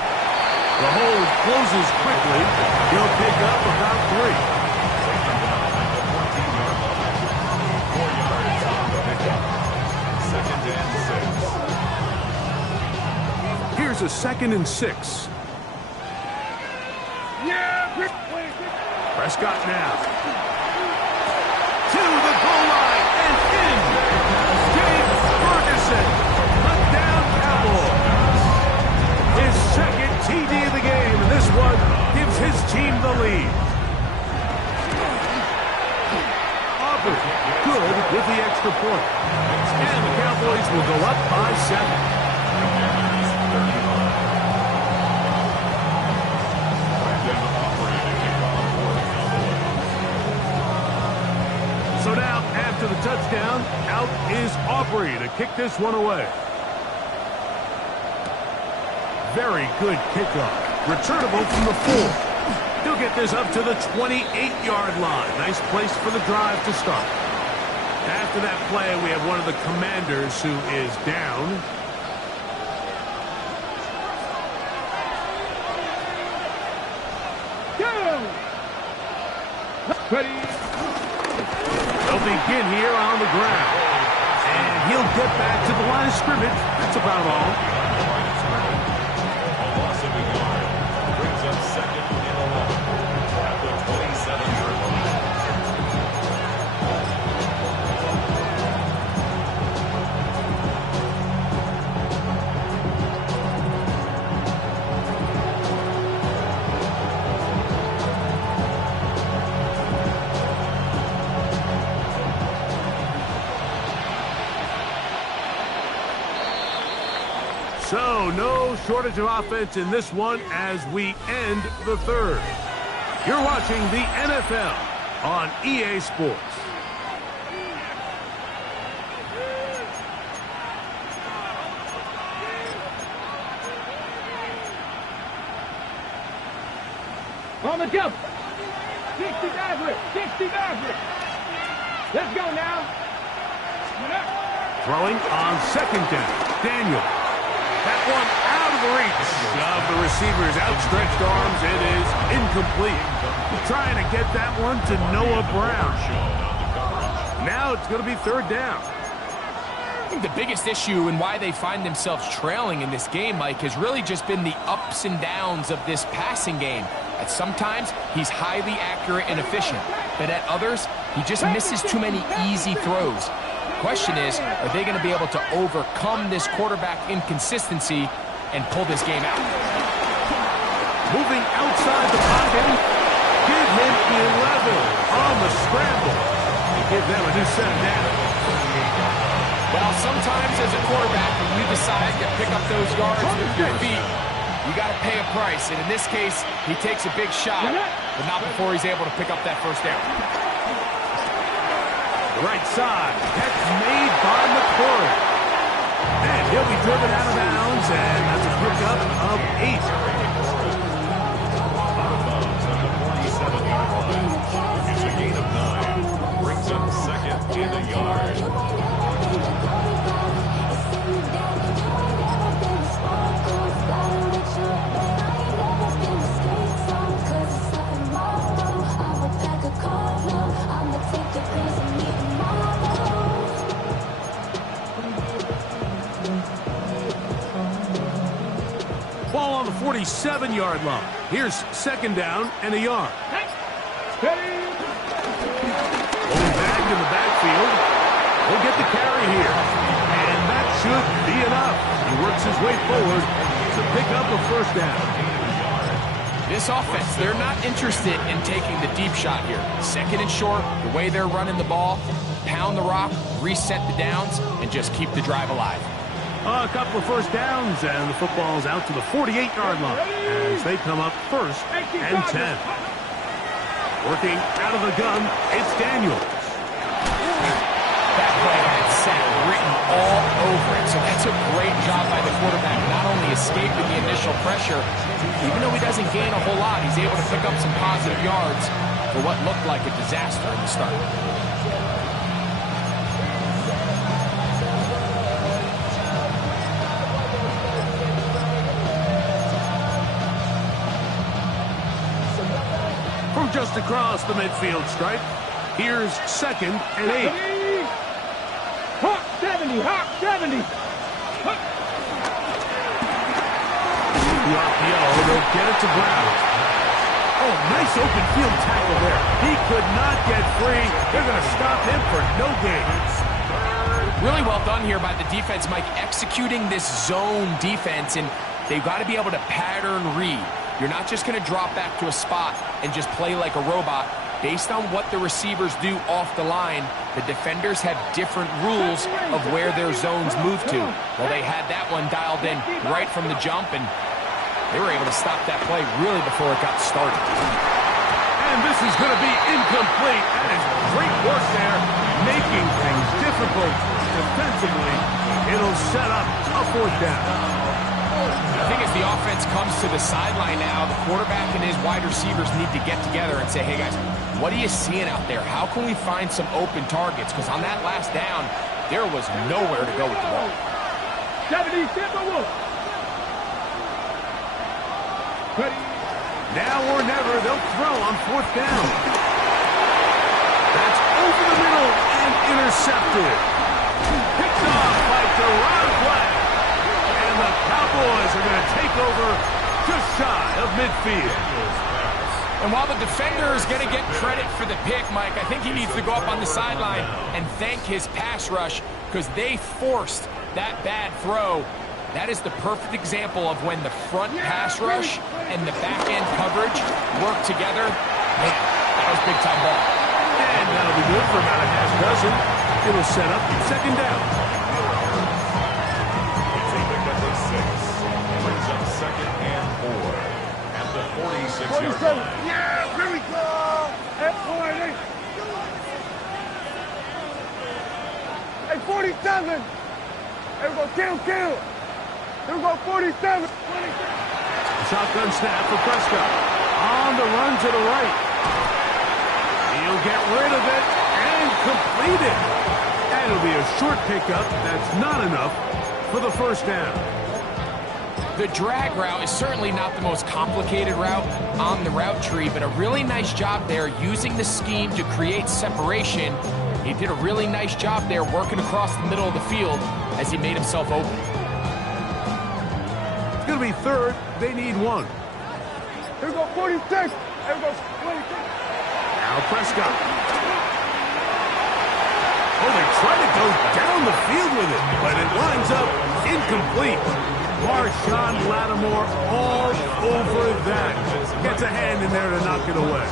The hold closes quickly. He'll pick up about 3. It's a 2nd and 6. Prescott now. To the goal line and in. James Ferguson. Touchdown Cowboys. His 2nd TD of the game, and this one gives his team the lead. Auburn good with the extra point. And the Cowboys will go up by 7. So now, after the touchdown, out is Aubrey to kick this one away. Very good kickoff. Returnable from the 4. He'll get this up to the 28-yard line. Nice place for the drive to start. After that play, we have one of the Commanders who is down. Ready. They'll begin here on the ground. And he'll get back to the line of scrimmage. That's about all. A loss of a yard. Brings up 2nd and 11 at the 27-yard line. So, no shortage of offense in this one as we end the 3rd. You're watching the NFL on EA Sports. On the jump. 60 Maverick. 60 Maverick. Let's go now. Throwing on 2nd down. Daniel. That one out of the reach of the receiver's outstretched arms. It is incomplete. Trying to get that one to Noah Brown. Now it's going to be 3rd down. I think the biggest issue and why they find themselves trailing in this game, Mike, has really just been the ups and downs of this passing game. At sometimes, he's highly accurate and efficient, but at others, he just misses too many easy throws. Question is, are they going to be able to overcome this quarterback inconsistency and pull this game out? Moving outside the pocket. Give him 11 on the scramble. Give them a new set down. Well, sometimes as a quarterback, when you decide to pick up those yards with your feet, you got to pay a price. And in this case, he takes a big shot, but not before he's able to pick up that 1st down. Right side. Catch made by McCoy. And he'll be driven out of bounds, and that's a pickup of 8. Out of bounds at the 47-yard line. It's a gain of 9. Brings up 2nd and a yard. Ball on the 47-yard line. Here's 2nd down and a yard. Holding back in the backfield. He'll get the carry here. And that should be enough. He works his way forward to pick up a 1st down. This offense, they're not interested in taking the deep shot here. 2nd and short, the way they're running the ball, pound the rock, reset the downs, and just keep the drive alive. A couple of 1st downs, and the football's out to the 48-yard line as they come up 1st and 10. Working out of the gun, it's Daniels. That play had sack written all over it, so that's a great job by the quarterback, not only escaping the initial pressure, even though he doesn't gain a whole lot, he's able to pick up some positive yards for what looked like a disaster in the start. Just across the midfield stripe. Here's 2nd and 8. Hawk 70, Hawk 70. the RPO. They'll get it to Brown. Oh, nice open field tackle there. He could not get free. They're going to stop him for no gain. Really well done here by the defense, Mike, executing this zone defense, and they've got to be able to pattern read. You're not just going to drop back to a spot and just play like a robot. Based on what the receivers do off the line, the defenders have different rules of where their zones move to. Well, they had that one dialed in right from the jump, and they were able to stop that play really before it got started. And this is going to be incomplete. That is great work there, making things difficult defensively. It'll set up a fourth down. I think as the offense comes to the sideline now, the quarterback and his wide receivers need to get together and say, hey, guys, what are you seeing out there? How can we find some open targets? Because on that last down, there was nowhere to go with the ball. 70, now or never, they'll throw on fourth down. That's over the middle and intercepted. Picked off by Deron Black. And the Cowboys are going to take over just shy of midfield. And while the defender is going to get credit for the pick, Mike, I think he needs to go up on the sideline and thank his pass rush because they forced that bad throw. That is the perfect example of when the front pass rush and the back-end coverage work together. Man, that was big-time ball. And that'll be good for about a half dozen. It'll set up second down. Brings up second and 4 at the 46-yard 47. line. Yeah, here we go. At 40. Hey, 47. Here we go, kill. Here we go, 47. Shotgun snap for Prescott. On the run to the right. He'll get rid of it and complete it. And it'll be a short pickup. That's not enough for the first down. The drag route is certainly not the most complicated route on the route tree, but a really nice job there using the scheme to create separation. He did a really nice job there working across the middle of the field as he made himself open. It's going to be third. They need one. Here we go, 46. Here we go, 46. Now Prescott. Oh, they try to go down the field with it, but it winds up incomplete. Marshawn Lattimore all over that. Gets a hand in there to knock it away.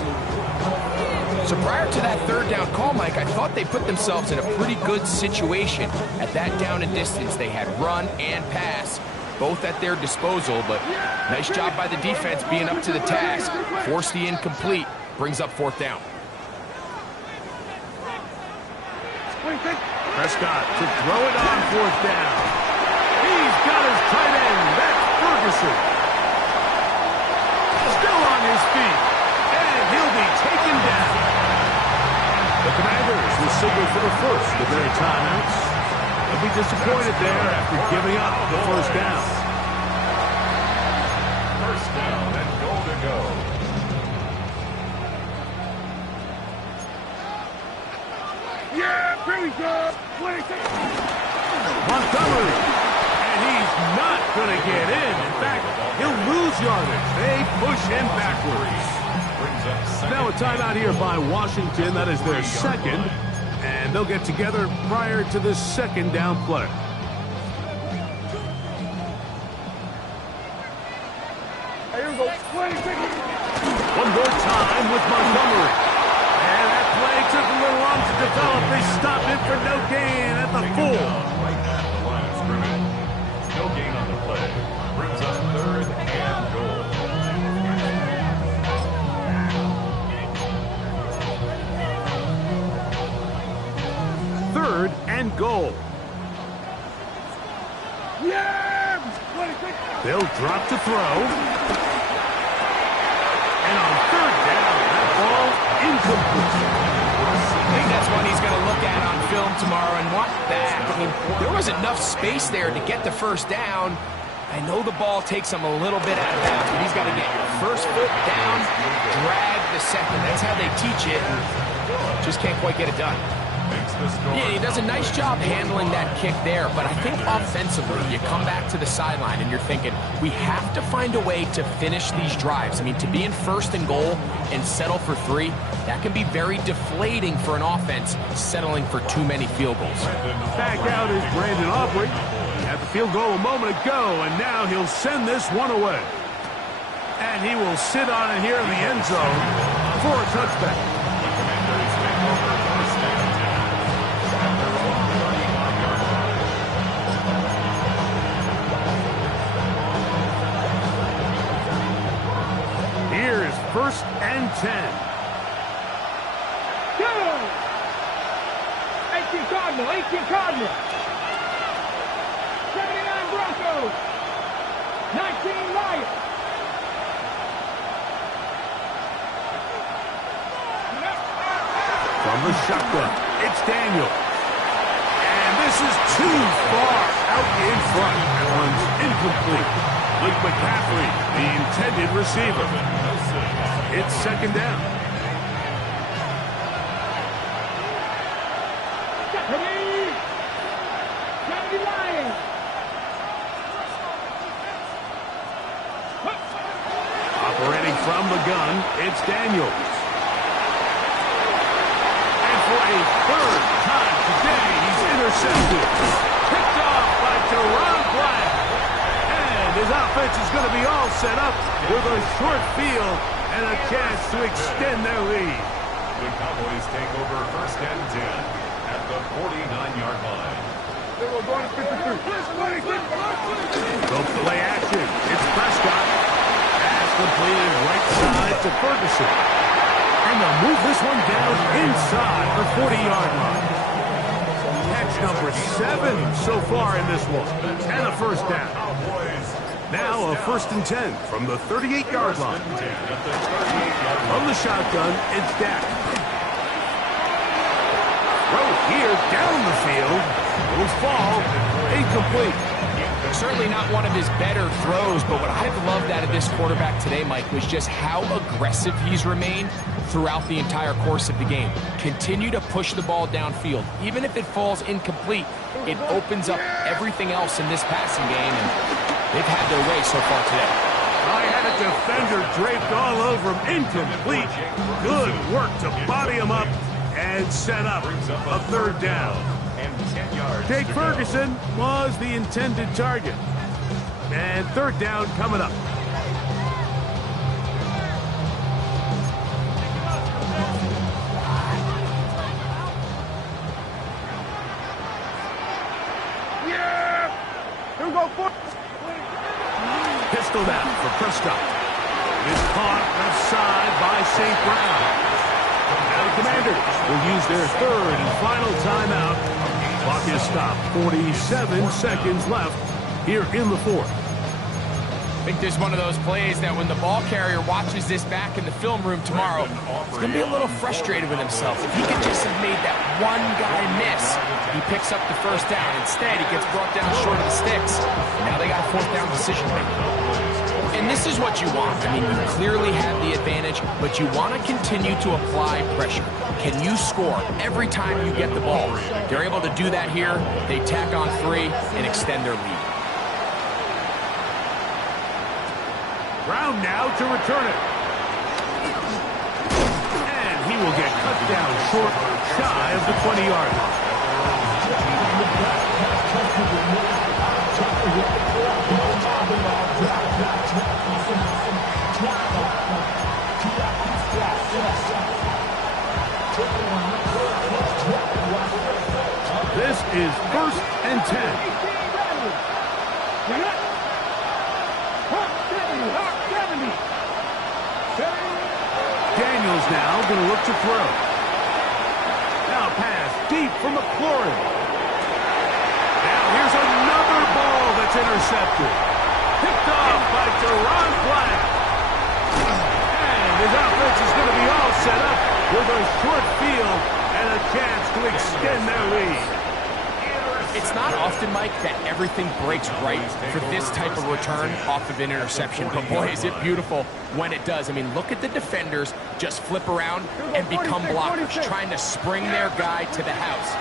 So prior to that third down call, Mike, I thought they put themselves in a pretty good situation at that down and distance. They had run and pass, both at their disposal, but nice job by the defense being up to the task. Forced the incomplete, brings up fourth down. Prescott to throw it on fourth down. He's got his tight end. That's Ferguson. Still on his feet. And he'll be taken down. The Commanders will signal for the first of their timeouts. They'll be disappointed there after giving up the first down. First down and goal to go. Yeah, here we go. 26. Montgomery. And he's not going to get in. In fact, he'll lose yardage. They push him backwards. Now a timeout here by Washington. That is their second. And they'll get together prior to the second down play. Here we go, 26. One more time with Montgomery. And that play took a little long to develop. They stop it for no gain at the 4. Right at the line of scrimmage. No gain on the play. Brings up third and goal. Third and goal. Yeah! 26. They'll drop to throw. And on third down, that ball incomplete. I think that's what he's going to look at on film tomorrow and watch back. I mean, there was enough space there to get the first down. I know the ball takes him a little bit out of bounds, but he's got to get your first foot down, drag the second. That's how they teach it. Just can't quite get it done. Yeah, he does a nice job handling that kick there, but I think offensively, you come back to the sideline and you're thinking, we have to find a way to finish these drives. I mean, to be in 1st and goal and settle for 3, that can be very deflating for an offense settling for too many field goals. Back out is Brandon Aubrey. Had the field goal a moment ago, and now he'll send this one away. And he will sit on it here in the end zone for a touchback. Here is 1st and 10. Go! 18 Cardinal, 18 Cardinal. 79 Broncos. 19 Lions. From the shotgun, it's Daniel. And this is too far out in front. That one's incomplete. Luke McCaffrey, the intended receiver. It's 2nd down. Operating from the gun, it's Daniels. And for a 3rd time today, he's intercepted. Picked off by Teron Black. And his offense is going to be all set up with a short field and a chance to extend their lead. The Cowboys take over 1st and 10 at the 49-yard line. Go play action. It's Prescott. Pass completed right side to Ferguson. And they'll move this one down inside the 40-yard line. Catch number 7 so far in this one. And a 1st down. Now a 1st and 10 from the 38-yard line. From the shotgun, it's Dak. Throw here down the field. Will fall. Incomplete. Certainly not one of his better throws, but what I've loved out of this quarterback today, Mike, was just how aggressive he's remained throughout the entire course of the game. Continue to push the ball downfield. Even if it falls incomplete, it opens up everything else in this passing game, and they've had their way so far today. I had a defender draped all over him. Incomplete. Good work to body him up and set up a 3rd down. Jake Ferguson was the intended target. And 3rd down coming up. Yeah! Here we go, 4th. Pistol down for Prescott. Is caught left side by St. Brown. Now the Commanders will use their 3rd and final timeout. Clock is stopped. 47 seconds left here in the 4th. I think there's one of those plays that when the ball carrier watches this back in the film room tomorrow, he's going to be a little frustrated with himself. If he could just have made that one guy miss, he picks up the 1st down. Instead, he gets brought down short of the sticks. And now they got a 4th down decision making. And this is what you want. I mean, you clearly have the advantage, but you want to continue to apply pressure. Can you score every time you get the ball? They're able to do that here. They tack on 3 and extend their lead. Brown now to return it. And he will get cut down short, shy of the 20-yard line. This is 1st and 10. Daniels now going to look to throw. Now pass deep for McLaurin. Now here's another ball that's intercepted. Picked off by Teron Black. And his offense is going to be all set up with a short field and a chance to extend their lead. It's not often, Mike, that everything breaks right for this type of return off of an interception. But boy, is it beautiful when it does. I mean, look at the defenders just flip around and become blockers, trying to spring their guy to the house.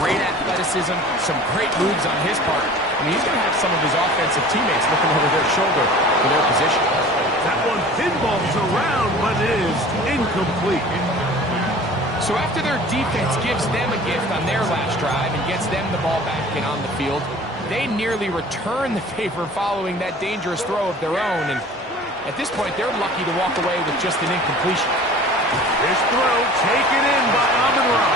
great athleticism, some great moves on his part. I mean, he's going to have some of his offensive teammates looking over their shoulder for their position. That one pinballs around, but it is incomplete. So after their defense gives them a gift on their last drive and gets them the ball back and on the field, they nearly return the favor following that dangerous throw of their own. And at this point, they're lucky to walk away with just an incompletion. This throw taken in by Amon-Ra.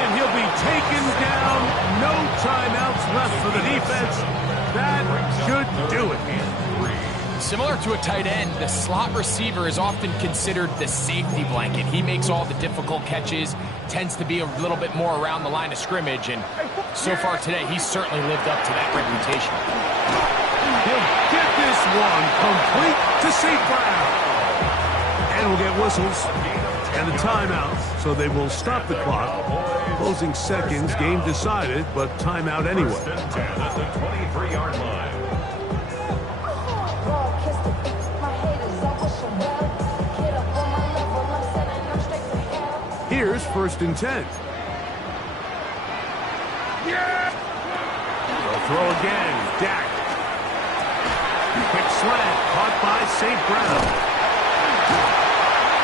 And he'll be taken down. No timeouts left for the defense. That should do it. Similar to a tight end, the slot receiver is often considered the safety blanket. He makes all the difficult catches, tends to be a little bit more around the line of scrimmage, and so far today, he's certainly lived up to that reputation. He'll get this one complete to St. Brown. And we'll get whistles and a timeout, so they will stop the clock. Closing seconds, game decided, but timeout anyway. First and 10 at the 23-yard line. Here's first and 10. Yeah! They'll throw again. Dak. Quick slant caught by St. Brown.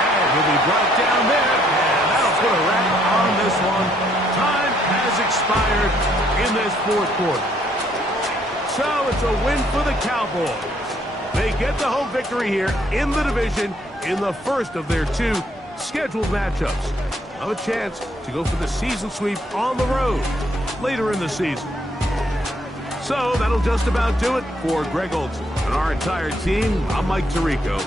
And he'll be brought down there. And that'll put a wrap on this one. Time has expired in this fourth quarter. So it's a win for the Cowboys. They get the home victory here in the division in the first of their two scheduled matchups. Have a chance to go for the season sweep on the road later in the season. So that'll just about do it for Greg Olson and our entire team. I'm Mike Tirico.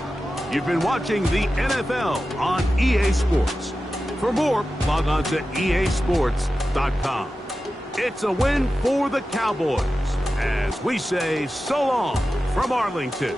You've been watching the NFL on EA Sports. For more, log on to easports.com. It's a win for the Cowboys as we say so long from Arlington.